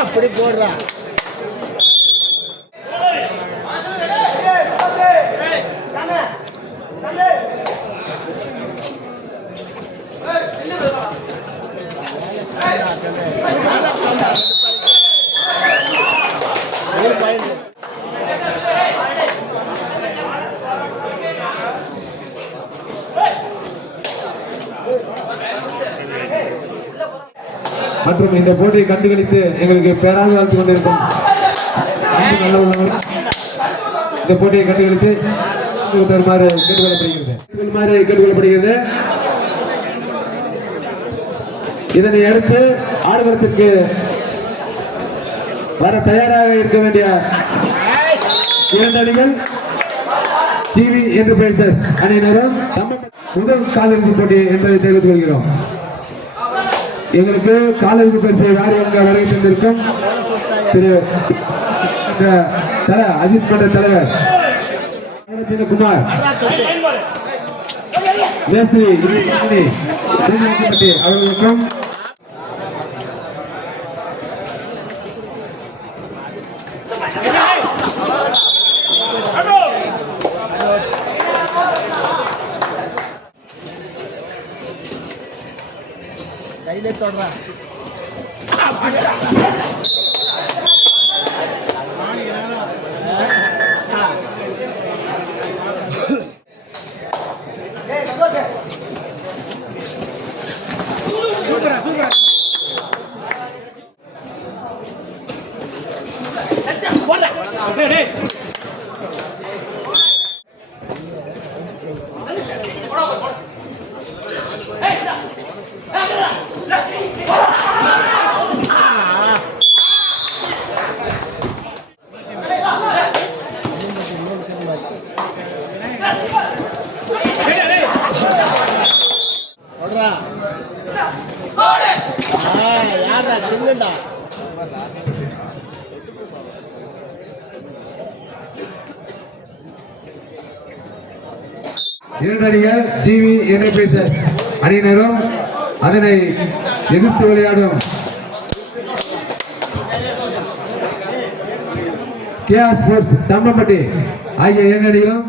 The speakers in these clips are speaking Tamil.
அப்படி போடுறான் மற்றும் இந்த போட்டியை கண்டுகளித்து எங்களுக்கு பேராக வாழ்த்து கொண்டிருக்கும் இந்த போட்டியை கண்டுகளித்து தருமாறு கேட்டுக்கொள்ளப்படுகிறது. தருமாறு கேட்டுக்கொள்ளப்படுகிறது. இதனை அடுத்து ஆடுகளத்திற்கு வர தயாராக இருக்க வேண்டிய இரண்டு அணிகள் ஜிவி என்டர்பிரைசஸ் அணியினரும் முதல் காலிறுதி போட்டி என்பதை தெரிவித்துக் கொள்கிறோம். எங்களுக்கு காலேஜ் பரிசை வாரி வழங்க வருகை தந்திருக்கும் திரு என்ற தல அஜித் மன்ற தலைவர். குமார் மேஸ்திரி அவர்களுக்கும் திருநெல்வேலி அவர்களுக்கும் கையிலே தொடறா யாரா சின்னண்டா இரண்டு அணிகள் ஜிவி என்டர்பிரைசஸ் அணியினரும் அதனை எதிர்த்து விளையாடும் கேஆர் ஸ்போர்ட்ஸ் தம்மம்பட்டி ஆகிய இரண்டு அணிகளும்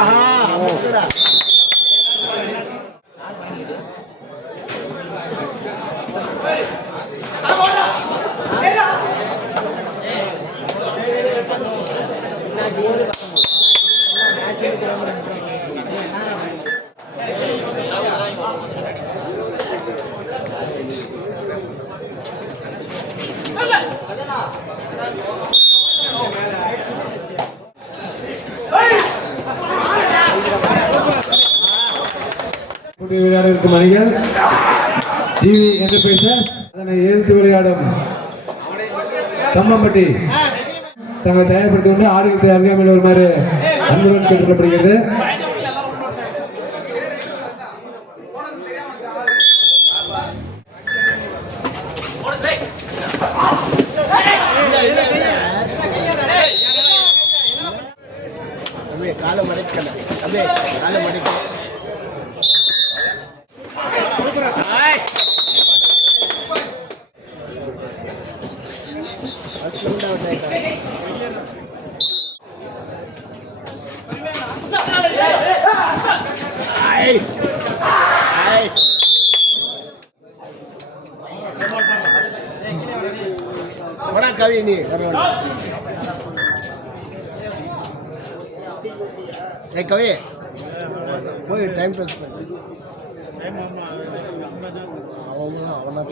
ஆஹா போட்டி விளையாட இருக்கும் அணிகள் ஜிவி என்டர்பிரைசஸ் அதனை எதிர்த்து விளையாடும். தம்மம்பட்டி தங்களை தயார்படுத்திக் கொண்டு ஆடுகளுக்கு அருகாமையில் வருமாறு அன்புடன் கேட்டுக்கப்படுகிறது கவி நீ கருவாடு. கவி போய் டைம் பாஸ் பண்ணு அவன் அவனா